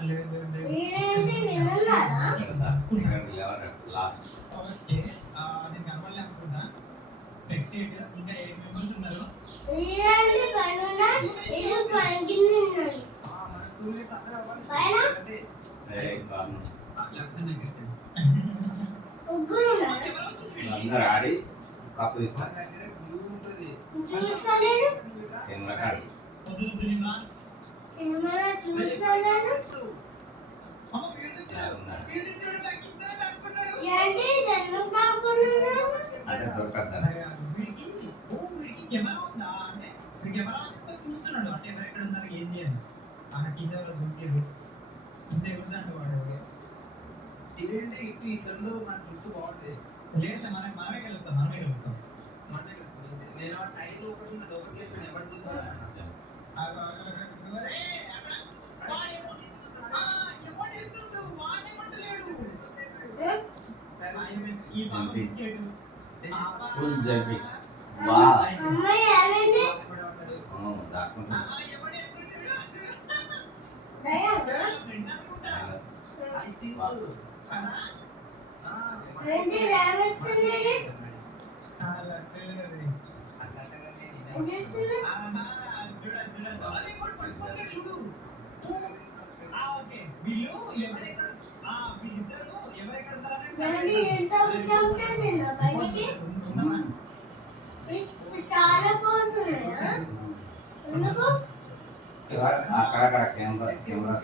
ఈడేంటి నిన్నన్నాడా? లాస్ట్ ఈడేంటి పైన ఇల్లు కింద పైన ముగ్గురు ఉన్నారు. అందరు ఆడి కప్పు తీస్తారు చూస్తలేడు, కెమెరా కాడి కెమెరా చూస్తలేడు. ఉన్నాడు ఏంటి జన్మ కాకున్నాడు? అంటే దొరకద్దా ఇదేంటి ఇటు ఇట్లలో మన జుట్టు బాగుంది. నేను ఆ టైంలో ఒకటి ఉన్నది ఒకటి చెప్పిన ఎవరిదిందా ఫుల్ జంపి బా అమ్మాయి ఏమైంది? దాక్కుంటా దయ్యం? ఏంటి రామేస్తుంది? ఏం చేస్తుంది? ఏంటి ఎంత జంప్ చేసిందా బయటికి? చాలా పోల్స్ ఉన్నాయా? ఎందుకు? అక్కడక్కడ కెమెరా